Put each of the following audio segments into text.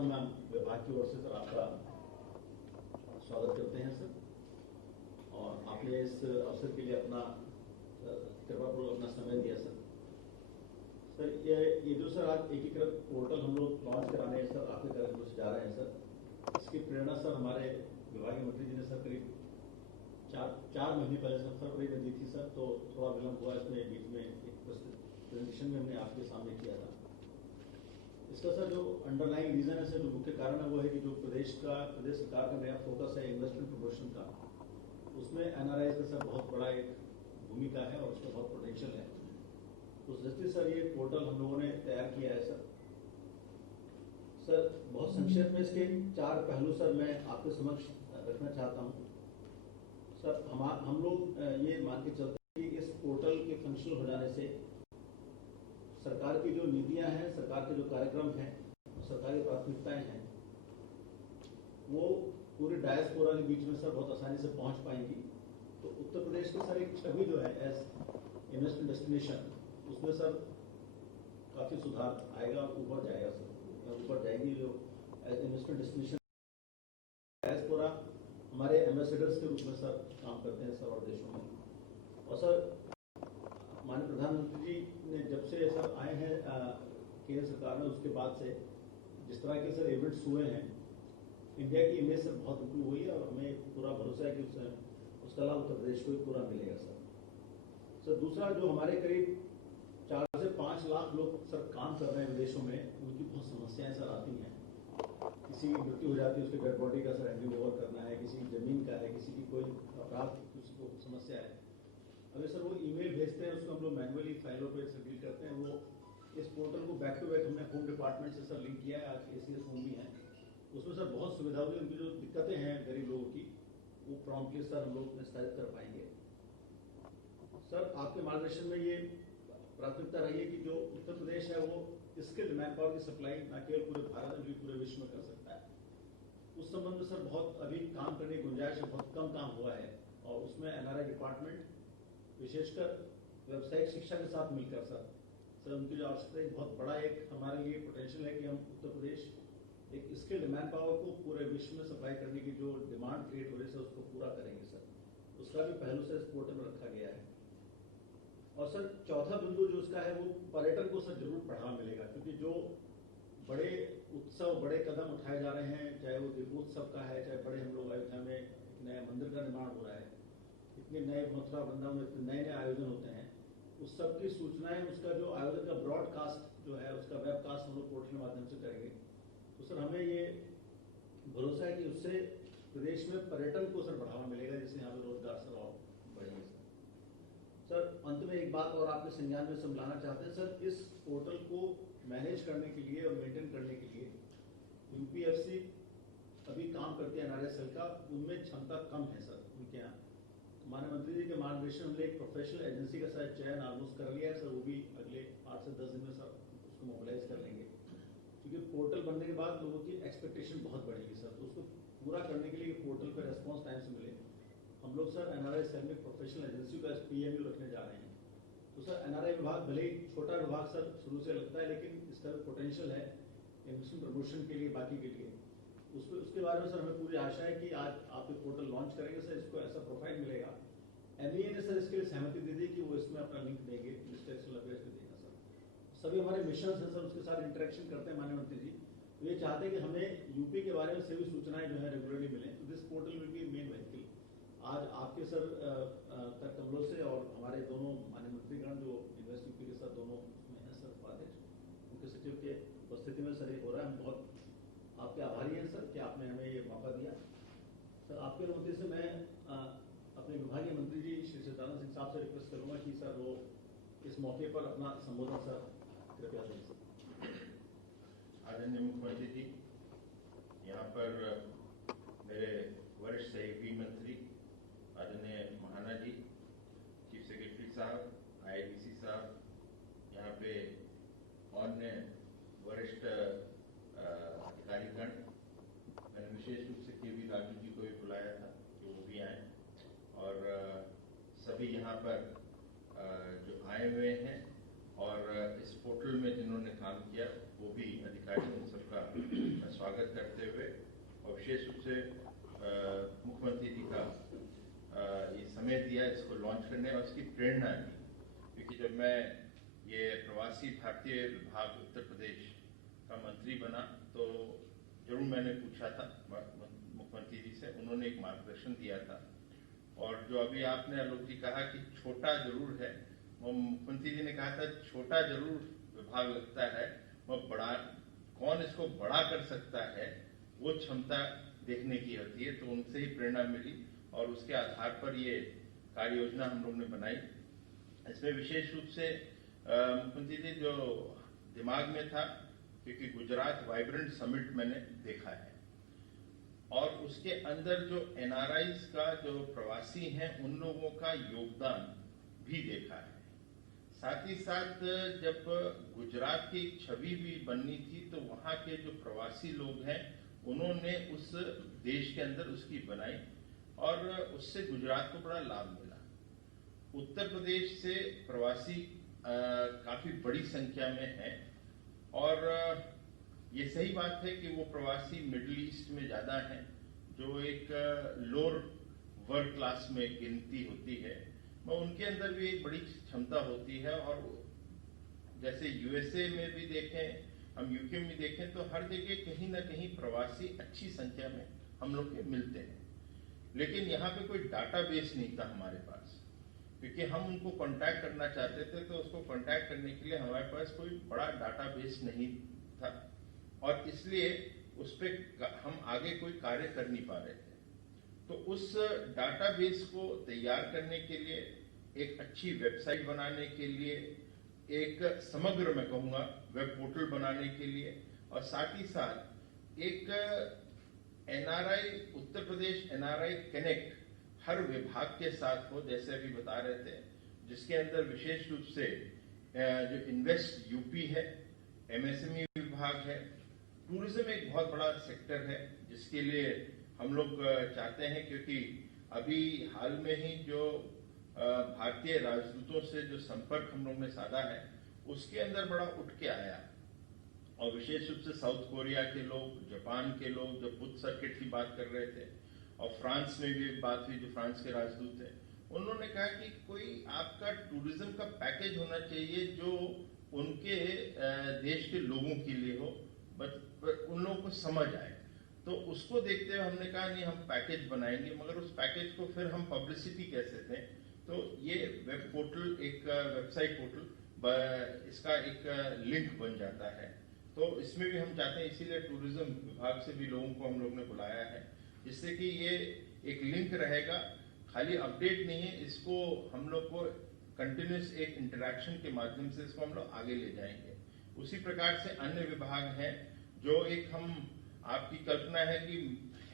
सर्वप्रथम हम विभाग की ओर से सर आपका स्वागत करते हैं सर, और आपने इस अवसर के लिए अपना कृपापूर्वक अपना समय दिया सर। सर ये जो सर आज एकीकृत पोर्टल हम लोग लॉन्च कराने सर आपके कार्यक्रम से जा रहे हैं सर, इसकी प्रेरणा सर हमारे विभागीय मंत्री जी ने सर करीब चार महीने पहले सर फरवरी में दी थी सर, तो थोड़ा विलंब हुआ इसमें, बीच में एक प्रेजेंटेशन में हमने आपके सामने किया था। इसका सर जो अंडरलाइंग रीजन है सर, जो मुख्य कारण है वो है कि जो प्रदेश सरकार का नया फोकस है इन्वेस्टमेंट प्रमोशन का, उसमें एनआरआई का सर बहुत बड़ा एक भूमिका है और उसका बहुत पोटेंशियल है। उस दृष्टि सर ये पोर्टल हम लोगों ने तैयार किया है सर। बहुत संक्षेप में इसके 4 पहलू सर मैं आपके समक्ष रखना चाहता हूँ। सर हम लोग ये मान के चलते हैं कि इस पोर्टल के फंक्शनल हो जाने से सरकार की जो नीतियां हैं, सरकार के जो कार्यक्रम हैं, सरकारी प्राथमिकताएं हैं, वो पूरे डायस्पोरा के बीच में सर बहुत आसानी से पहुंच पाएंगी। तो उत्तर प्रदेश की सर एक छवि जो है एज इन्वेस्टमेंट डेस्टिनेशन, उसमें सर काफी सुधार आएगा, ऊपर जाएगा सर, ऊपर जाएगी जो एज इन्वेस्टमेंट डेस्टिनेशन। डायस्पोरा हमारे एम्बेसडर्स के रूप में सर काम करते हैं सर और देशों में। और सर माननीय प्रधानमंत्री जी ने जब से सर आए हैं केंद्र सरकार में, उसके बाद से जिस तरह के सर इवेंट्स हुए हैं, इंडिया की इमेज सर बहुत इम्प्रूव हुई है और हमें पूरा भरोसा है कि उसका लाभ उत्तर प्रदेश को पूरा मिलेगा सर। दूसरा जो हमारे करीब 4 से 5 लाख लोग सर काम कर रहे हैं विदेशों में, उनकी बहुत समस्याएं सर आती हैं। किसी की मृत्यु हो जाती है, उसके डेड बॉडी का सर हैंडिंग ओवर करना है, किसी की जमीन का है, किसी की कोई अपराध किसी को समस्या है, अगर सर वो ईमेल भेजते हैं, उसको हम लोग मैनुअली फाइलों पे सबमिट करते हैं। वो इस पोर्टल को बैक टू बैक हमने होम डिपार्टमेंट से सर लिंक किया है, आज ACS होम भी हैं, उसमें सर बहुत सुविधा हुई। उनकी जो दिक्कतें हैं गरीब लोगों की, वो प्रॉम्प्टली सर हम लोग निस्तारित कर पाएंगे। सर आपके मार्गदर्शन में ये प्राथमिकता रही है कि जो उत्तर प्रदेश है वो स्किल्ड मैन पावर की सप्लाई न केवल पूरे भारत में भी पूरे विश्व में कर सकता है। उस संबंध में सर बहुत अभी काम करने की गुंजाइश है, बहुत कम काम हुआ है, और उसमें NRI डिपार्टमेंट विशेषकर व्यावसायिक शिक्षा के साथ मिलकर सर उनकी जो आवश्यकता है, बहुत बड़ा एक हमारे लिए पोटेंशियल है कि हम उत्तर प्रदेश एक स्किल्ड मैन पावर को पूरे विश्व में सप्लाई करने की जो डिमांड क्रिएट हो रही है उसको पूरा करेंगे सर। उसका भी पहलू से इस पोर्टल में रखा गया है। और सर चौथा बिंदु जो उसका है, वो पर्यटन को सर जरूर बढ़ावा मिलेगा, क्योंकि जो बड़े उत्सव, बड़े कदम उठाए जा रहे हैं, चाहे वो दीपोत्सव का है, चाहे बड़े हम लोग अयोध्या में एक नया मंदिर का निर्माण हो रहा है, इतने नए मथुरा वृंदावन में इतने नए आयोजन होते हैं, उस सब की सूचनाएं, उसका जो आयोजन का ब्रॉडकास्ट जो है, उसका वेबकास्ट हम लोग पोर्टल के माध्यम से करेंगे। तो सर हमें ये भरोसा है कि उससे प्रदेश में पर्यटन को सर बढ़ावा मिलेगा, जिससे यहाँ पे रोजगार सर और बढ़ेंगे सर। अंत में एक बात और आपके संज्ञान में समझाना चाहते हैं सर, इस पोर्टल को मैनेज करने के लिए और मेंटेन करने के लिए UPFC अभी काम करती है NRI सेल का, उनमें क्षमता कम है सर उनके यहाँ। माननीय मंत्री जी के मार्गदर्शन हमने एक प्रोफेशनल एजेंसी का सर चयन ऑलमोस्ट कर लिया है सर, वो भी अगले 8 से 10 दिन में सर उसको मोबिलाइज कर लेंगे, क्योंकि पोर्टल बनने के बाद लोगों की एक्सपेक्टेशन बहुत बढ़ेगी सर। तो उसको पूरा करने के लिए पोर्टल पर रेस्पॉन्स टाइम से मिले, हम लोग सर NRI सेल में प्रोफेशनल एजेंसी का PMU रखने जा रहे हैं। तो सर NRI विभाग भले ही छोटा विभाग सर शुरू से लगता है, लेकिन इसका भी पोटेंशियल है इन्वेस्टमेंट प्रमोशन के लिए, बाकी के लिए। उसके बारे में सर हमें पूरी आशा है कि आज आप ये पोर्टल लॉन्च करेंगे सर, इसको ऐसा प्रोफाइल मिलेगा। MEA ने सर इसके लिए सहमति दे दी कि वो इसमें अपना लिंक देंगे, मिस्टर एक्सेल पे देगा सर। सभी हमारे मिशन हैं सर, उसके साथ इंटरेक्शन करते हैं माननीय मंत्री जी, तो ये चाहते हैं कि हमें यूपी के बारे में सभी सूचनाएं जो है रेगुलरली मिलें। तो this portal will be main vehicle. आज आपके सर तक कमलों से और हमारे दोनों माननीय मंत्रीगण जो इन्वेस्ट यूपी के साथ दोनों उसमें हैं सर, उपाध्यक्ष, मुख्य सचिव के उपस्थिति में सर ये हो रहा है। हम बहुत आपके आभारी हैं सर कि आपने हमें ये मौका दिया सर। आपके अनुमति से मैं अपने विभागीय मंत्री जी श्री सदानंद सिंह साहब से रिक्वेस्ट करूंगा कि सर वो इस मौके पर अपना संबोधन सर कृपया दें सर। आदरणीय मुख्यमंत्री जी, यहाँ पर मेरे वरिष्ठ सहयोगी मंत्री आदरणीय महाना जी, चीफ सेक्रेटरी साहब, IIDC साहब, यहाँ पे अन्य वरिष्ठ अधिकारीगण, मैंने विशेष रूप से KV राजू जी को भी बुलाया था कि वो भी आए, और सभी यहाँ पर जो आए हुए हैं और इस पोर्टल में जिन्होंने काम किया वो भी अधिकारी, उन सबका स्वागत विशेष रूप से मुख्यमंत्री जी का ये समय दिया इसको लॉन्च करने और इसकी प्रेरणा दी, क्योंकि जब मैं ये प्रवासी भारतीय विभाग उत्तर प्रदेश का मंत्री बना तो जरूर मैंने पूछा था मुख्यमंत्री जी से, उन्होंने एक मार्गदर्शन दिया था। और जो अभी आपने आलोक जी कहा कि छोटा जरूर है, वो मुख्यमंत्री जी ने कहा था छोटा जरूर विभाग लगता है, वह बड़ा कौन इसको बड़ा कर सकता है वो क्षमता देखने की होती है। तो उनसे ही प्रेरणा मिली और उसके आधार पर ये कार्य योजना हम लोग ने बनाई। इसमें विशेष रूप से मुख्यमंत्री जी जो दिमाग में था, क्योंकि गुजरात वाइब्रेंट समिट मैंने देखा है और उसके अंदर जो एनआरआईज का जो प्रवासी हैं उन लोगों का योगदान भी देखा है। साथ ही साथ जब गुजरात की एक छवि भी बननी थी तो वहाँ के जो प्रवासी लोग हैं उन्होंने उस देश के अंदर उसकी बनाई और उससे गुजरात को बड़ा लाभ मिला। उत्तर प्रदेश से प्रवासी काफी बड़ी संख्या में हैं और ये सही बात है कि वो प्रवासी मिडिल ईस्ट में ज्यादा हैं, जो एक लोअर वर्क क्लास में गिनती होती है, वो उनके अंदर भी एक बड़ी क्षमता होती है। और जैसे यूएसए में भी देखें, हम यूके में देखें तो हर जगह कहीं ना कहीं प्रवासी अच्छी संख्या में हम लोग के मिलते हैं, लेकिन यहाँ पे कोई डाटाबेस नहीं था हमारे पास, क्योंकि हम उनको कांटेक्ट करना चाहते थे तो उसको कांटेक्ट करने के लिए हमारे पास कोई बड़ा डाटाबेस नहीं था और इसलिए उस पर हम आगे कोई कार्य कर नहीं पा रहे थे। तो उस डाटाबेस को तैयार करने के लिए, एक अच्छी वेबसाइट बनाने के लिए, एक समग्र मैं कहूँगा वेब पोर्टल बनाने के लिए और साथ ही साथ एक NRI Uttar Pradesh NRI connect हर विभाग के साथ हो, जैसे अभी बता रहे थे, जिसके अंदर विशेष रूप से जो इन्वेस्ट यूपी है, एमएसएमई विभाग है, टूरिज्म एक बहुत बड़ा सेक्टर है जिसके लिए हम लोग चाहते हैं, क्योंकि अभी हाल में ही जो भारतीय राजदूतों से जो संपर्क हम लोग ने साधा है उसके अंदर बड़ा उठ के आया और विशेष रूप से साउथ कोरिया के लोग, जापान के लोग जो बुद्ध सर्किट की बात कर रहे थे और फ्रांस में भी एक बात हुई, जो फ्रांस के राजदूत हैं, उन्होंने कहा कि कोई आपका टूरिज्म का पैकेज होना चाहिए जो उनके देश के लोगों के लिए हो, बट उन लोगों को समझ आए। तो उसको देखते हुए हमने कहा नहीं, हम पैकेज बनाएंगे, मगर उस पैकेज को फिर हम पब्लिसिटी कैसे दें। तो ये वेब पोर्टल, एक वेबसाइट पोर्टल, इसका एक लिंक बन जाता है। तो इसमें भी हम चाहते हैं, इसीलिए टूरिज्म विभाग से भी लोगों को हम लोग ने बुलाया है, जिससे कि ये एक लिंक रहेगा, खाली अपडेट नहीं है, इसको हम लोग को कंटिन्यूस एक इंटरेक्शन के माध्यम से इसको हम लोग आगे ले जाएंगे। उसी प्रकार से अन्य विभाग हैं जो एक हम, आपकी कल्पना है कि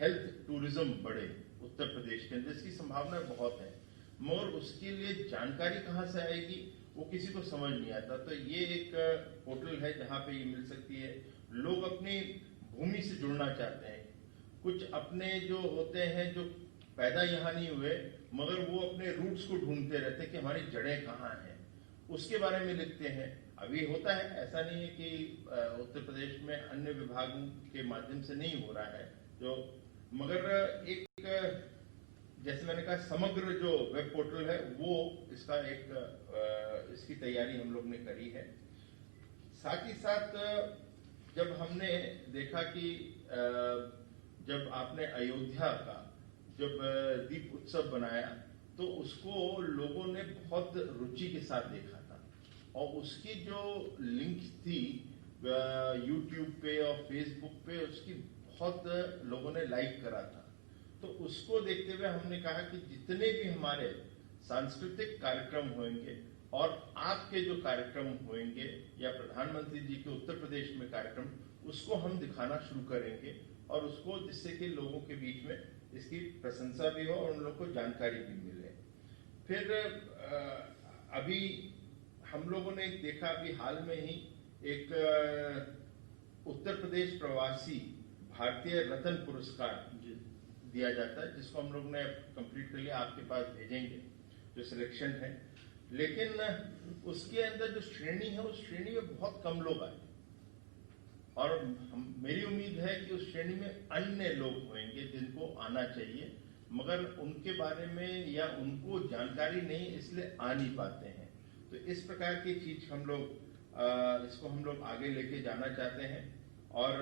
हेल्थ टूरिज्म बढ़े उत्तर प्रदेश के अंदर, इसकी संभावना बहुत है, मगर उसके लिए जानकारी कहाँ से आएगी वो किसी को समझ नहीं आता। तो ये एक पोर्टल है जहाँ पे ये मिल सकती है। लोग अपनी भूमि से जुड़ना चाहते हैं, कुछ अपने जो होते हैं जो पैदा यहाँ नहीं हुए मगर वो अपने रूट्स को ढूंढते रहते हैं कि हमारी जड़ें कहाँ हैं, उसके बारे में लिखते हैं। अभी होता है, ऐसा नहीं है कि उत्तर प्रदेश में अन्य विभागों के माध्यम से नहीं हो रहा है, जो मगर एक जैसे मैंने कहा समग्र जो वेब पोर्टल है वो इसका एक इसकी तैयारी हम लोग ने करी है। साथ ही साथ जब हमने देखा कि जब आपने अयोध्या का जब दीप उत्सव बनाया तो उसको लोगों ने बहुत रुचि के साथ देखा था और उसकी जो लिंक थी यूट्यूब पे और फेसबुक पे, उसकी बहुत लोगों ने लाइक करा था। तो उसको देखते हुए हमने कहा कि जितने भी हमारे सांस्कृतिक कार्यक्रम होंगे और आपके जो कार्यक्रम होंगे या प्रधानमंत्री जी के उत्तर प्रदेश में कार्यक्रम, उसको हम दिखाना शुरू करेंगे और उसको, जिससे कि लोगों के बीच में इसकी प्रशंसा भी हो और उन लोगों को जानकारी भी मिले। फिर अभी हम लोगों ने देखा, अभी हाल में ही एक उत्तर प्रदेश प्रवासी भारतीय रत्न पुरस्कार दिया जाता है, जिसको हम लोग ने कंप्लीट कर लिया, आपके पास भेजेंगे जो सिलेक्शन है। लेकिन उसके अंदर जो श्रेणी है उस श्रेणी में बहुत कम लोग आए, और मेरी उम्मीद है कि उस श्रेणी में अन्य लोग होंगे जिनको आना चाहिए, मगर उनके बारे में या उनको जानकारी नहीं, इसलिए आ नहीं पाते हैं। तो इस प्रकार की चीज हम लोग इसको हम लोग आगे लेके जाना चाहते हैं। और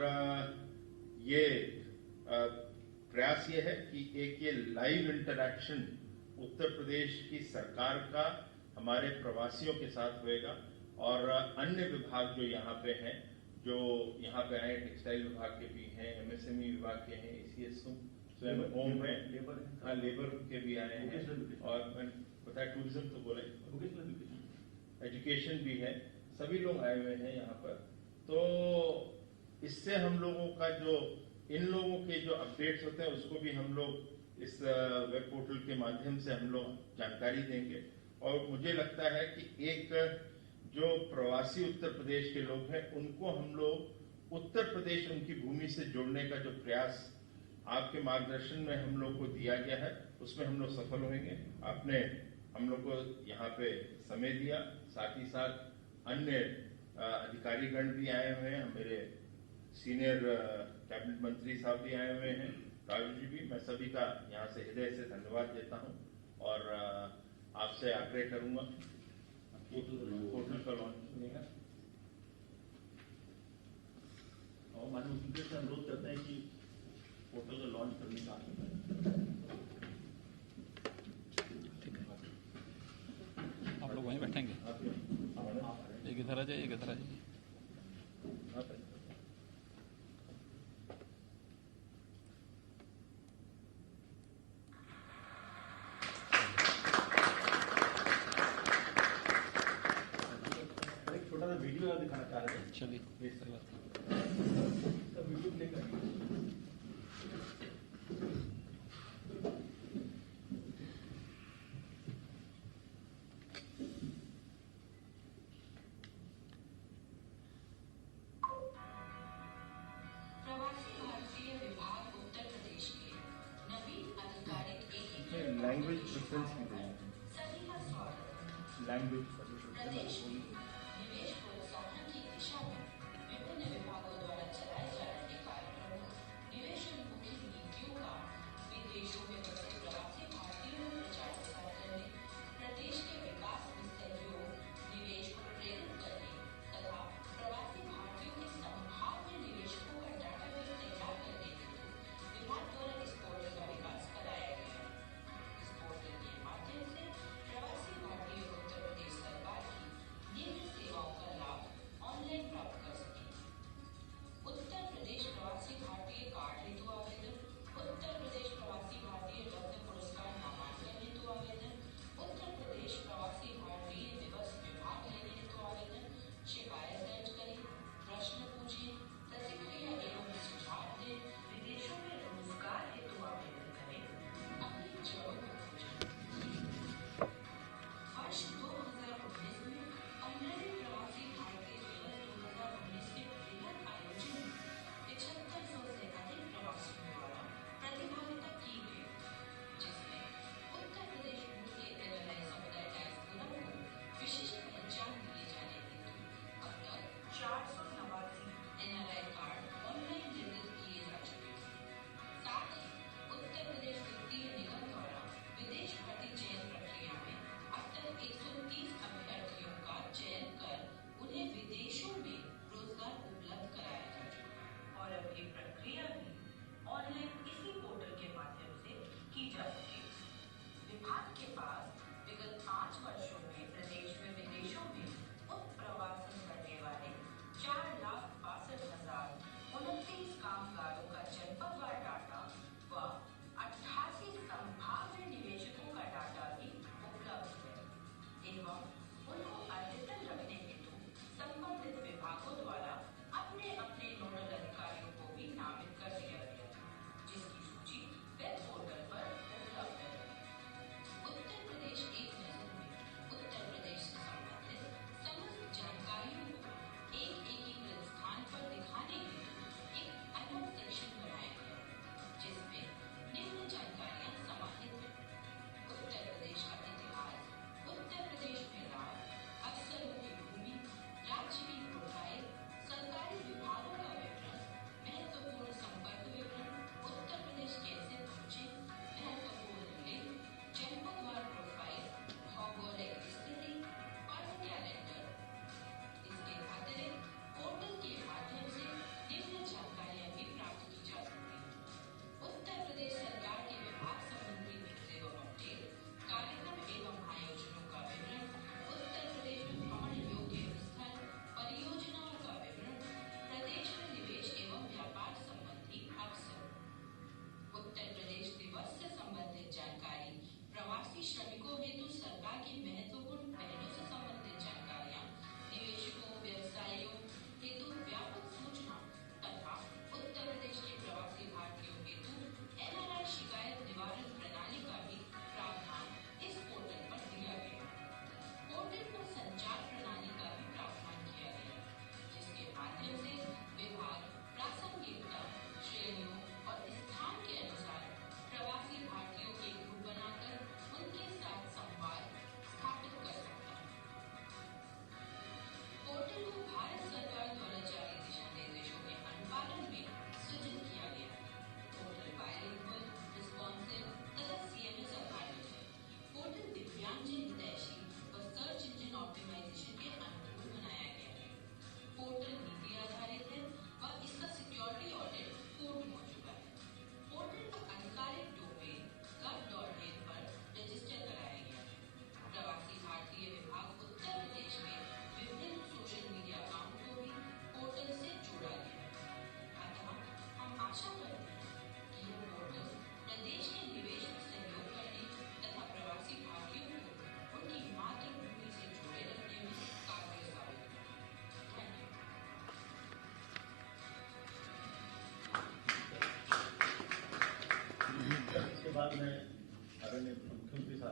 ये प्रयास ये है कि एक ये लाइव इंटरैक्शन उत्तर प्रदेश की सरकार का हमारे प्रवासियों के साथ होएगा, और अन्य विभाग जो यहाँ पे हैं, जो यहाँ पे आए, टेक्सटाइल विभाग के भी हैं, एमएसएमई विभाग के हैं, एसीएस स्वयं होम है, लेबर के भी आए हैं, और बताया टूरिज्म तो बोले, एजुकेशन भी है, सभी लोग आए हुए हैं यहाँ पर। तो इससे हम लोगों का जो इन लोगों के जो अपडेट्स होते हैं उसको भी हम लोग इस वेब पोर्टल के माध्यम से हम लोग जानकारी देंगे। और मुझे लगता है कि एक जो प्रवासी उत्तर प्रदेश के लोग हैं उनको हम लोग उत्तर प्रदेश उनकी भूमि से जोड़ने का जो प्रयास आपके मार्गदर्शन में हम लोग को दिया गया है उसमें हम लोग सफल होंगे। आपने हम लोग को यहाँ पे समय दिया, साथ ही साथ अन्य अधिकारीगण भी आए हुए हैं, मेरे सीनियर कैबिनेट मंत्री साहब भी आए हुए हैं, राजू जी भी। मैं सभी का यहाँ से हृदय से धन्यवाद देता हूँ और आपसे आग्रह करूंगा पोर्टल का लॉन्च होगा और माननीय मुख्यमंत्री से अनुरोध करते हैं कि पोर्टल का लॉन्च करने का आप लोग वहीं बैठेंगे, एक इधर आ जाइए, एक इधर आ जाइए। एक छोटा सा वीडियो दिखाना चाह रहे हैं। चलिए वीडियो प्ले करिए। लैंग्वेज प्रेफरेंस भी देंगे, लैंग्वेज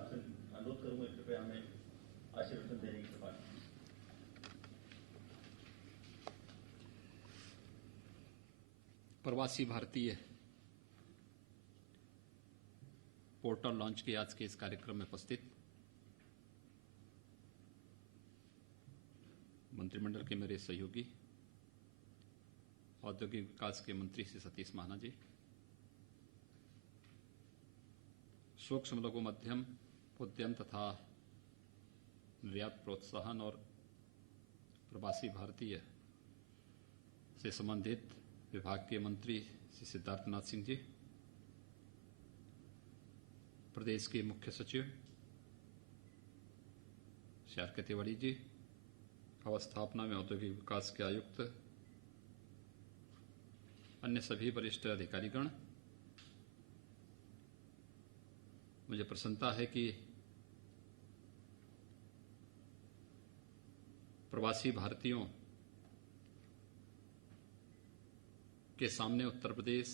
आपसे अनुरोध करूंगा कृपया हमें आशीर्वचन देने की कृपा। प्रवासी भारतीय पोर्टल लॉन्च के आज के इस कार्यक्रम में उपस्थित मंत्रिमंडल के मेरे सहयोगी, औद्योगिक विकास के मंत्री श्री सतीश महाना जी, सूक्ष्म लघु मध्यम उद्यम तथा निर्यात प्रोत्साहन और प्रवासी भारतीय से संबंधित विभाग के मंत्री श्री सिद्धार्थनाथ सिंह जी, प्रदेश के मुख्य सचिव श्री आर के तिवारी जी, अवस्थापना में औद्योगिक विकास के आयुक्त, अन्य सभी वरिष्ठ अधिकारीगण, मुझे प्रसन्नता है कि प्रवासी भारतीयों के सामने उत्तर प्रदेश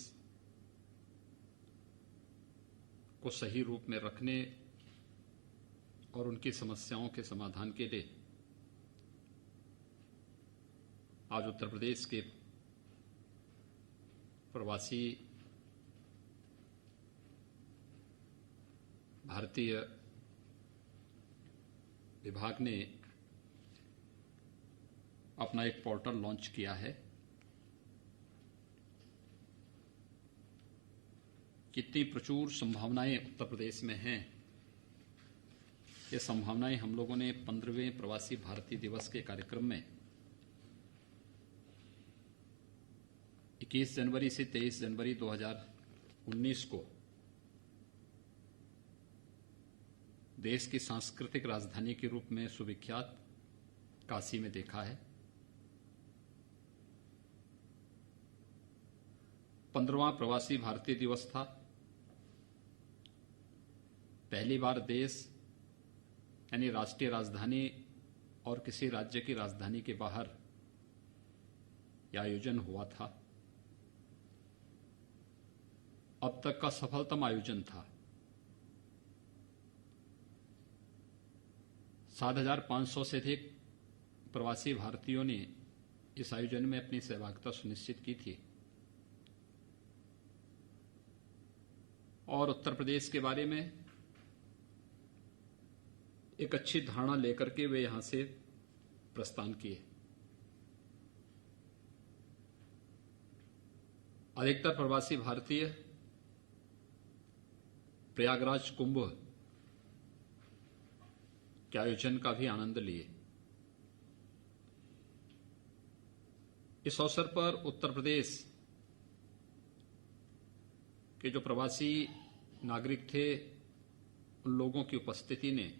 को सही रूप में रखने और उनकी समस्याओं के समाधान के लिए आज उत्तर प्रदेश के प्रवासी भारतीय विभाग ने अपना एक पोर्टल लॉन्च किया है। कितनी प्रचुर संभावनाएं उत्तर प्रदेश में हैं, ये संभावनाएं हम लोगों ने 15वें प्रवासी भारतीय दिवस के कार्यक्रम में 21 जनवरी से 23 जनवरी 2019 को देश की सांस्कृतिक राजधानी के रूप में सुविख्यात काशी में देखा है। 15वां प्रवासी भारतीय दिवस था। पहली बार देश यानी राष्ट्रीय राजधानी और किसी राज्य की राजधानी के बाहर यह आयोजन हुआ था। अब तक का सफलतम आयोजन था। 7,500 से अधिक प्रवासी भारतीयों ने इस आयोजन में अपनी सहभागिता सुनिश्चित की थी और उत्तर प्रदेश के बारे में एक अच्छी धारणा लेकर के वे यहां से प्रस्थान किए। अधिकतर प्रवासी भारतीय प्रयागराज कुंभ के आयोजन का भी आनंद लिए। इस अवसर पर उत्तर प्रदेश के जो प्रवासी नागरिक थे, उन लोगों की उपस्थिति ने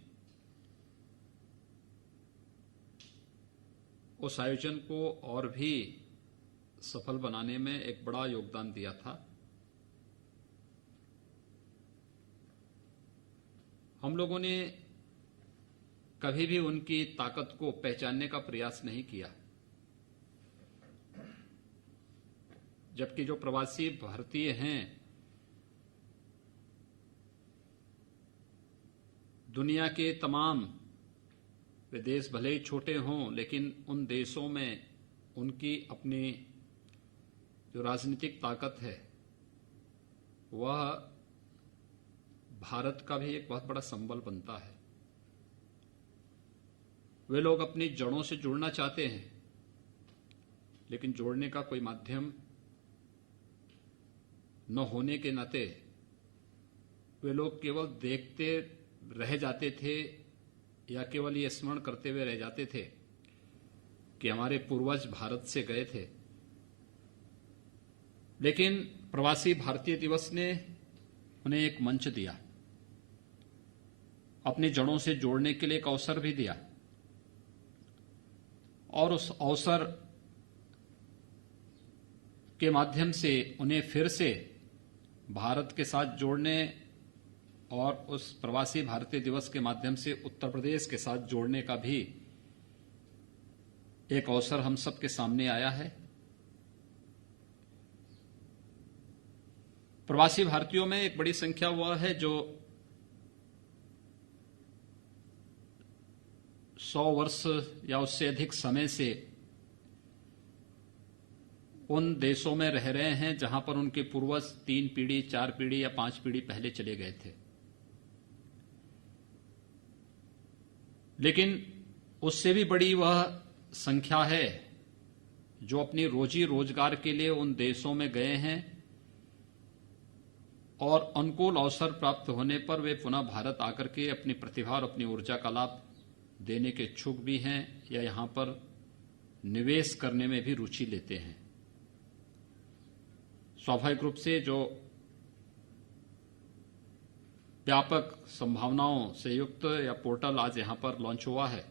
उस आयोजन को और भी सफल बनाने में एक बड़ा योगदान दिया था। हम लोगों ने कभी भी उनकी ताकत को पहचानने का प्रयास नहीं किया, जबकि जो प्रवासी भारतीय हैं दुनिया के तमाम, वे देश भले ही छोटे हों लेकिन उन देशों में उनकी अपनी जो राजनीतिक ताकत है वह भारत का भी एक बहुत बड़ा संबल बनता है। वे लोग अपनी जड़ों से जुड़ना चाहते हैं लेकिन जोड़ने का कोई माध्यम न होने के नाते वे लोग केवल देखते रह जाते थे या केवल ये स्मरण करते हुए रह जाते थे कि हमारे पूर्वज भारत से गए थे। लेकिन प्रवासी भारतीय दिवस ने उन्हें एक मंच दिया, अपनी जड़ों से जोड़ने के लिए एक अवसर भी दिया और उस अवसर के माध्यम से उन्हें फिर से भारत के साथ जोड़ने और उस प्रवासी भारतीय दिवस के माध्यम से उत्तर प्रदेश के साथ जोड़ने का भी एक अवसर हम सबके सामने आया है। प्रवासी भारतीयों में एक बड़ी संख्या वह है जो 100 वर्ष या उससे अधिक समय से उन देशों में रह रहे हैं जहां पर उनके पूर्वज 3 पीढ़ी, 4 पीढ़ी या 5 पीढ़ी पहले चले गए थे। लेकिन उससे भी बड़ी वह संख्या है जो अपनी रोजी रोजगार के लिए उन देशों में गए हैं और अनुकूल अवसर प्राप्त होने पर वे पुनः भारत आकर के अपनी प्रतिभा और अपनी ऊर्जा का लाभ देने के इच्छुक भी हैं या यहां पर निवेश करने में भी रुचि लेते हैं। स्वाभाविक रूप से जो व्यापक संभावनाओं से युक्त या पोर्टल आज यहां पर लॉन्च हुआ है,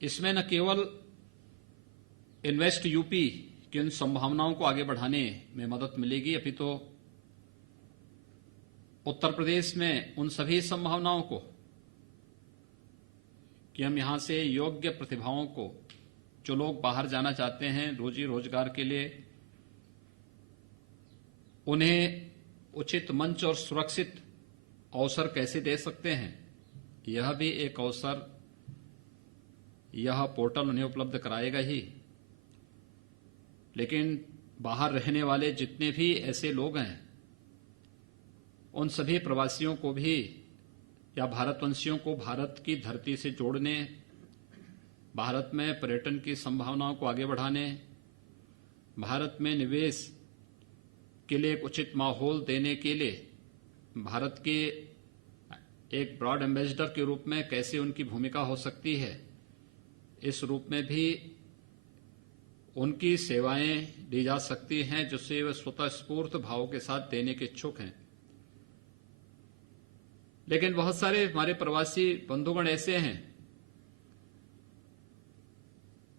इसमें न केवल इन्वेस्ट यूपी की उन संभावनाओं को आगे बढ़ाने में मदद मिलेगी, अभी तो उत्तर प्रदेश में उन सभी संभावनाओं को कि हम यहां से योग्य प्रतिभाओं को, जो लोग बाहर जाना चाहते हैं रोजी रोजगार के लिए, उन्हें उचित मंच और सुरक्षित अवसर कैसे दे सकते हैं, यह भी एक अवसर यह पोर्टल उन्हें उपलब्ध कराएगा ही। लेकिन बाहर रहने वाले जितने भी ऐसे लोग हैं, उन सभी प्रवासियों को भी या भारतवंशियों को भारत की धरती से जोड़ने, भारत में पर्यटन की संभावनाओं को आगे बढ़ाने, भारत में निवेश के लिए एक उचित माहौल देने के लिए भारत के एक ब्रॉड एम्बेसडर के रूप में कैसे उनकी भूमिका हो सकती है, इस रूप में भी उनकी सेवाएं दी जा सकती हैं जिससे वे स्वतः स्फूर्त भाव के साथ देने के इच्छुक हैं। लेकिन बहुत सारे हमारे प्रवासी बंधुगण ऐसे हैं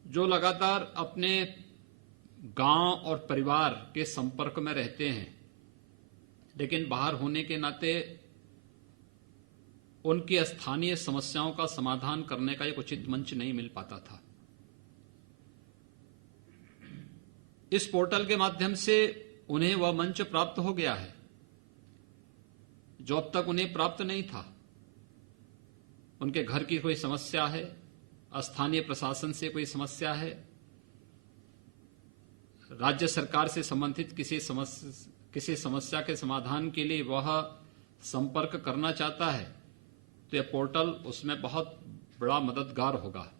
जो लगातार अपने गांव और परिवार के संपर्क में रहते हैं, लेकिन बाहर होने के नाते उनकी स्थानीय समस्याओं का समाधान करने का एक उचित मंच नहीं मिल पाता था। इस पोर्टल के माध्यम से उन्हें वह मंच प्राप्त हो गया है जो अब तक उन्हें प्राप्त नहीं था। उनके घर की कोई समस्या है, स्थानीय प्रशासन से कोई समस्या है, राज्य सरकार से संबंधित किसी समस्या के समाधान के लिए वह संपर्क करना चाहता है, तो यह पोर्टल उसमें बहुत बड़ा मददगार होगा।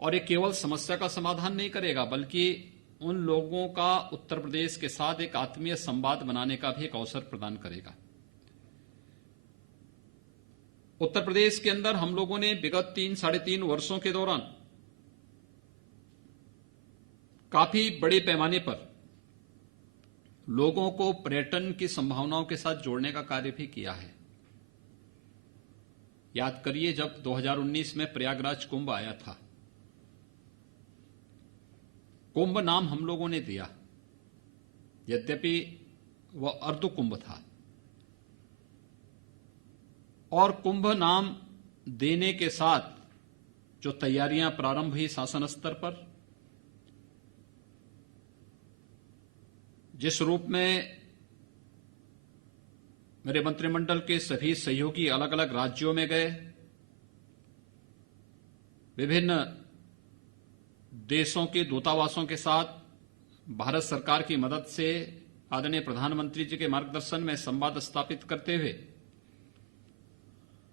और ये केवल समस्या का समाधान नहीं करेगा, बल्कि उन लोगों का उत्तर प्रदेश के साथ एक आत्मीय संवाद बनाने का भी एक अवसर प्रदान करेगा। उत्तर प्रदेश के अंदर हम लोगों ने विगत 3-3.5 वर्षों के दौरान काफी बड़े पैमाने पर लोगों को पर्यटन की संभावनाओं के साथ जोड़ने का कार्य भी किया है। याद करिए, जब 2019 में प्रयागराज कुंभ आया था, कुंभ नाम हम लोगों ने दिया, यद्यपि वह अर्ध कुंभ था, और कुंभ नाम देने के साथ जो तैयारियां प्रारंभ हुई शासन स्तर पर, जिस रूप में मेरे मंत्रिमंडल के सभी सहयोगी अलग अलग राज्यों में गए, विभिन्न देशों के दूतावासों के साथ भारत सरकार की मदद से आदरणीय प्रधानमंत्री जी के मार्गदर्शन में संवाद स्थापित करते हुए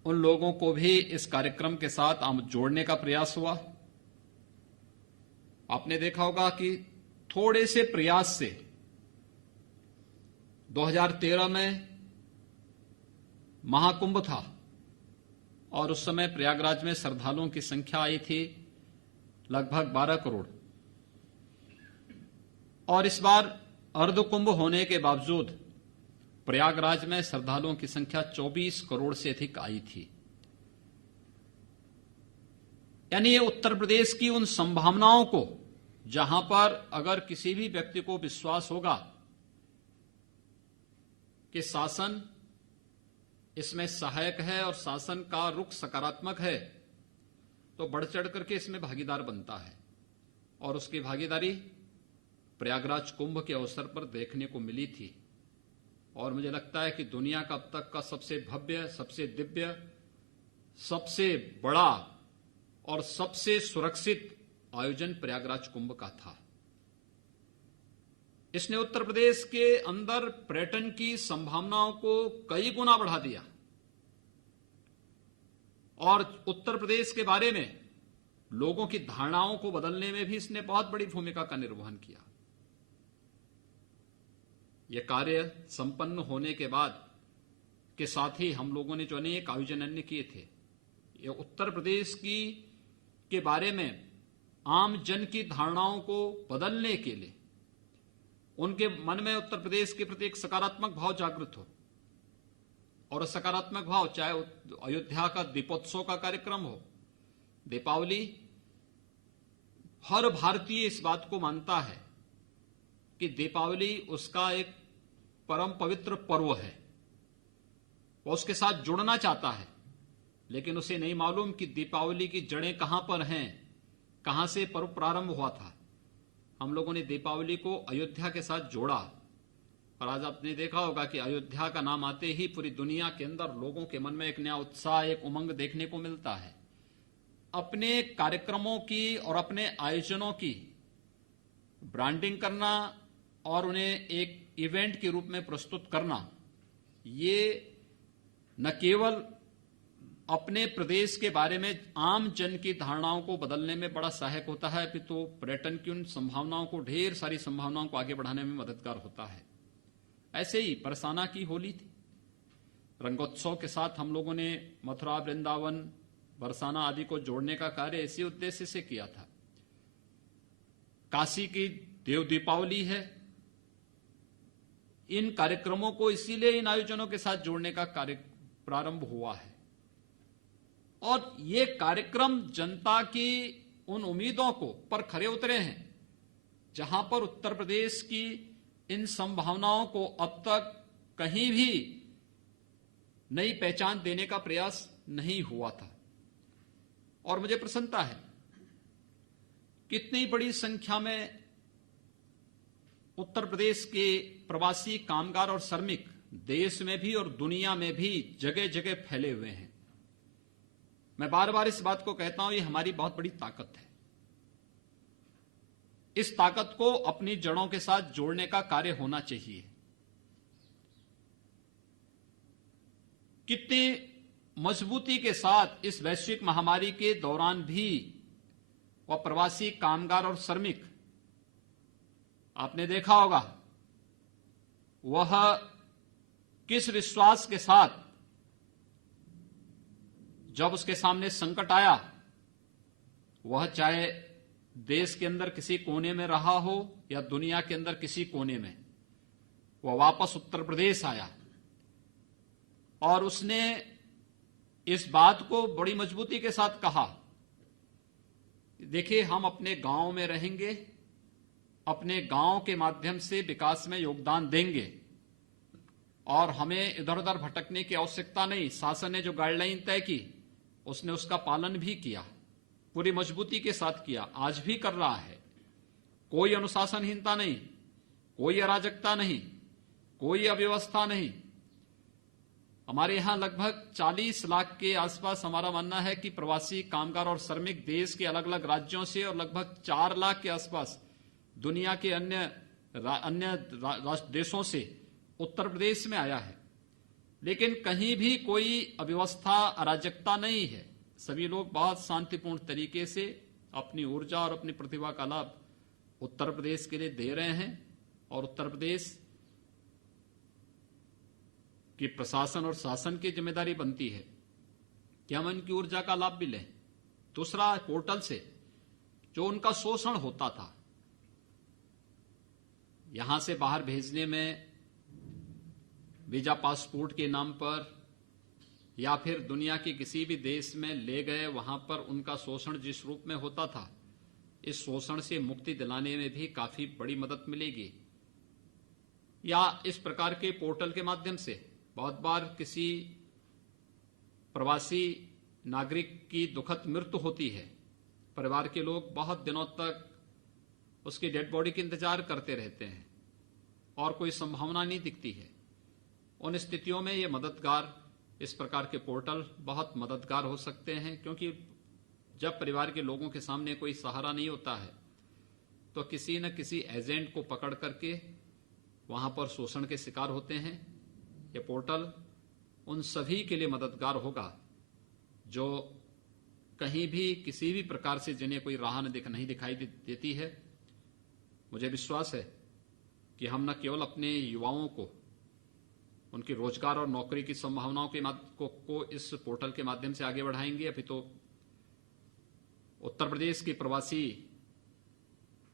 उन लोगों को भी इस कार्यक्रम के साथ जोड़ने का प्रयास हुआ। आपने देखा होगा कि थोड़े से प्रयास से 2013 में महाकुंभ था और उस समय प्रयागराज में श्रद्धालुओं की संख्या आई थी लगभग 12 करोड़, और इस बार अर्ध कुंभ होने के बावजूद प्रयागराज में श्रद्धालुओं की संख्या 24 करोड़ से अधिक आई थी। यानी ये उत्तर प्रदेश की उन संभावनाओं को, जहां पर अगर किसी भी व्यक्ति को विश्वास होगा कि शासन इसमें सहायक है और शासन का रुख सकारात्मक है, तो बढ़ चढ़ करके इसमें भागीदार बनता है। और उसकी भागीदारी प्रयागराज कुंभ के अवसर पर देखने को मिली थी। और मुझे लगता है कि दुनिया का अब तक का सबसे भव्य, सबसे दिव्य सबसे बड़ा और सबसे सुरक्षित आयोजन प्रयागराज कुंभ का था। इसने उत्तर प्रदेश के अंदर पर्यटन की संभावनाओं को कई गुना बढ़ा दिया और उत्तर प्रदेश के बारे में लोगों की धारणाओं को बदलने में भी इसने बहुत बड़ी भूमिका का निर्वहन किया। यह कार्य संपन्न होने के बाद के साथ ही हम लोगों ने जो अनेक आयोजन अन्य किए थे, ये उत्तर प्रदेश के बारे में आम जन की धारणाओं को बदलने के लिए, उनके मन में उत्तर प्रदेश के प्रति एक सकारात्मक भाव जागृत हो, और सकारात्मक भाव चाहे अयोध्या का दीपोत्सव का कार्यक्रम हो, दीपावली, हर भारतीय इस बात को मानता है कि दीपावली उसका एक परम पवित्र पर्व है, वो उसके साथ जुड़ना चाहता है, लेकिन उसे नहीं मालूम कि दीपावली की जड़ें कहां पर हैं, कहां से पर्व प्रारंभ हुआ था। हम लोगों ने दीपावली को अयोध्या के साथ जोड़ा और आज आपने देखा होगा कि अयोध्या का नाम आते ही पूरी दुनिया के अंदर लोगों के मन में एक नया उत्साह, एक उमंग देखने को मिलता है। अपने कार्यक्रमों की और अपने आयोजनों की ब्रांडिंग करना और उन्हें एक इवेंट के रूप में प्रस्तुत करना, ये न केवल अपने प्रदेश के बारे में आम जन की धारणाओं को बदलने में बड़ा सहायक होता है, अपितु तो पर्यटन की उन संभावनाओं को, ढेर सारी संभावनाओं को आगे बढ़ाने में मददगार होता है। ऐसे ही बरसाना की होली थी, रंगोत्सव के साथ हम लोगों ने मथुरा, वृंदावन, बरसाना आदि को जोड़ने का कार्य इसी उद्देश्य से किया था। काशी की देव दीपावली है, इन कार्यक्रमों को इसीलिए इन आयोजनों के साथ जोड़ने का कार्य प्रारंभ हुआ है और ये कार्यक्रम जनता की उन उम्मीदों को पर खरे उतरे हैं, जहां पर उत्तर प्रदेश की इन संभावनाओं को अब तक कहीं भी नई पहचान देने का प्रयास नहीं हुआ था। और मुझे प्रसन्नता है कितनी बड़ी संख्या में उत्तर प्रदेश के प्रवासी कामगार और श्रमिक देश में भी और दुनिया में भी जगह जगह फैले हुए हैं। मैं बार बार इस बात को कहता हूं, ये हमारी बहुत बड़ी ताकत है। इस ताकत को अपनी जड़ों के साथ जोड़ने का कार्य होना चाहिए। कितनी मजबूती के साथ इस वैश्विक महामारी के दौरान भी वह प्रवासी कामगार और श्रमिक, आपने देखा होगा वह किस विश्वास के साथ जब उसके सामने संकट आया, वह चाहे देश के अंदर किसी कोने में रहा हो या दुनिया के अंदर किसी कोने में, वह वापस उत्तर प्रदेश आया और उसने इस बात को बड़ी मजबूती के साथ कहा, देखिए हम अपने गांव में रहेंगे, अपने गांव के माध्यम से विकास में योगदान देंगे और हमें इधर उधर भटकने की आवश्यकता नहीं। शासन ने जो गाइडलाइन तय की उसने उसका पालन भी किया, पूरी मजबूती के साथ किया, आज भी कर रहा है। कोई अनुशासनहीनता नहीं, कोई अराजकता नहीं, कोई अव्यवस्था नहीं। हमारे यहां लगभग 40 लाख के आसपास हमारा मानना है कि प्रवासी कामगार और श्रमिक देश के अलग अलग राज्यों से और लगभग 4 लाख के आसपास दुनिया के अन्य देशों से उत्तर प्रदेश में आया है। लेकिन कहीं भी कोई अव्यवस्था, अराजकता नहीं है। सभी लोग बहुत शांतिपूर्ण तरीके से अपनी ऊर्जा और अपनी प्रतिभा का लाभ उत्तर प्रदेश के लिए दे रहे हैं और उत्तर प्रदेश की प्रशासन और शासन की जिम्मेदारी बनती है कि हम इनकी ऊर्जा का लाभ भी लें। दूसरा, पोर्टल से जो उनका शोषण होता था, यहां से बाहर भेजने में वीजा पासपोर्ट के नाम पर या फिर दुनिया के किसी भी देश में ले गए, वहां पर उनका शोषण जिस रूप में होता था, इस शोषण से मुक्ति दिलाने में भी काफी बड़ी मदद मिलेगी। या इस प्रकार के पोर्टल के माध्यम से बहुत बार किसी प्रवासी नागरिक की दुखद मृत्यु होती है, परिवार के लोग बहुत दिनों तक उसकी डेड बॉडी का इंतजार करते रहते हैं और कोई संभावना नहीं दिखती है। उन स्थितियों में ये मददगार इस प्रकार के पोर्टल बहुत मददगार हो सकते हैं, क्योंकि जब परिवार के लोगों के सामने कोई सहारा नहीं होता है तो किसी न किसी एजेंट को पकड़ करके वहां पर शोषण के शिकार होते हैं। ये पोर्टल उन सभी के लिए मददगार होगा जो कहीं भी किसी भी प्रकार से जिन्हें कोई राह नहीं दिखाई देती है। मुझे विश्वास है कि हम न केवल अपने युवाओं को उनकी रोजगार और नौकरी की संभावनाओं को इस पोर्टल के माध्यम से आगे बढ़ाएंगे, अभी तो उत्तर प्रदेश के प्रवासी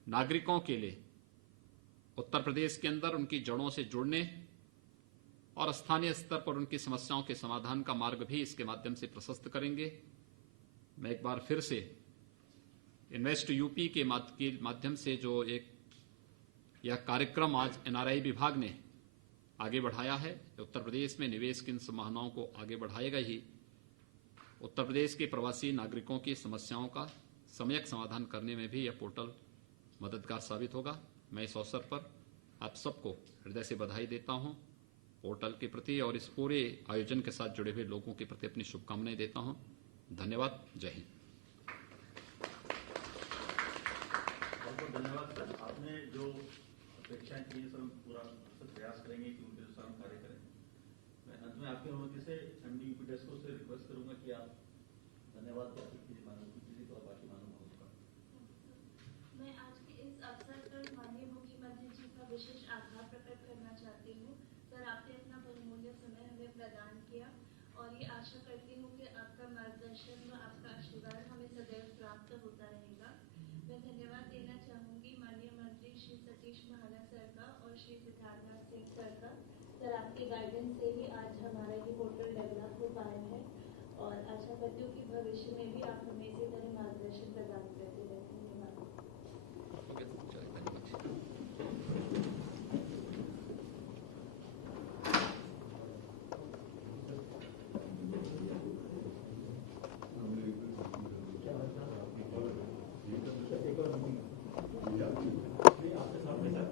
नागरिकों के लिए उत्तर प्रदेश के अंदर उनकी जड़ों से जुड़ने और स्थानीय स्तर पर उनकी समस्याओं के समाधान का मार्ग भी इसके माध्यम से प्रशस्त करेंगे। मैं एक बार फिर से इन्वेस्ट यूपी के माध्यम से जो यह कार्यक्रम आज एनआरआई विभाग ने आगे बढ़ाया है, उत्तर प्रदेश में निवेश की इन संभावनाओं को आगे बढ़ाएगा ही उत्तर प्रदेश के प्रवासी नागरिकों की समस्याओं का सम्यक समाधान करने में भी यह पोर्टल मददगार साबित होगा। मैं इस अवसर पर आप सबको हृदय से बधाई देता हूं, पोर्टल के प्रति और इस पूरे आयोजन के साथ जुड़े हुए लोगों के प्रति अपनी शुभकामनाएं देता हूं। धन्यवाद। जय हिंद। बहुत धन्यवाद सर। आपने जो अपेक्षाएं की सर पूरा प्रयास करेंगे कि उनके अनुसार हम कार्य करें। मैं अंत में आपके अनुमति से एमडी यूपी डेस्को से रिक्वेस्ट करूंगा कि आप धन्यवाद प्रस्तुत कीजिए माननीय जी और बाकी माननीय का। मैं आज के इस अवसर पर माननीय मुख्यमंत्री जी का विशेष आभार प्रकट करना चाहती हूँ। सर, आपने अपना बहुमूल्य समय हमें प्रदान किया और ये आशा करती हूँ कि आपका मार्गदर्शन व आपका आशीर्वाद हमें सदैव प्राप्त होता रहेगा। मैं धन्यवाद देना चाहूँगी माननीय मंत्री श्री सतीश महाना सर का और श्री सिद्धार्थनाथ सिंह सर का। सर, आपके गाइडेंस से ही आज हमारा ये पोर्टल डेवलप हो पाया है और आशा करती हूँ कि भविष्य में भी आप हमें इसी तरह मार्गदर्शन प्रदान करते रहें। धन्यवाद। आपके सामने सर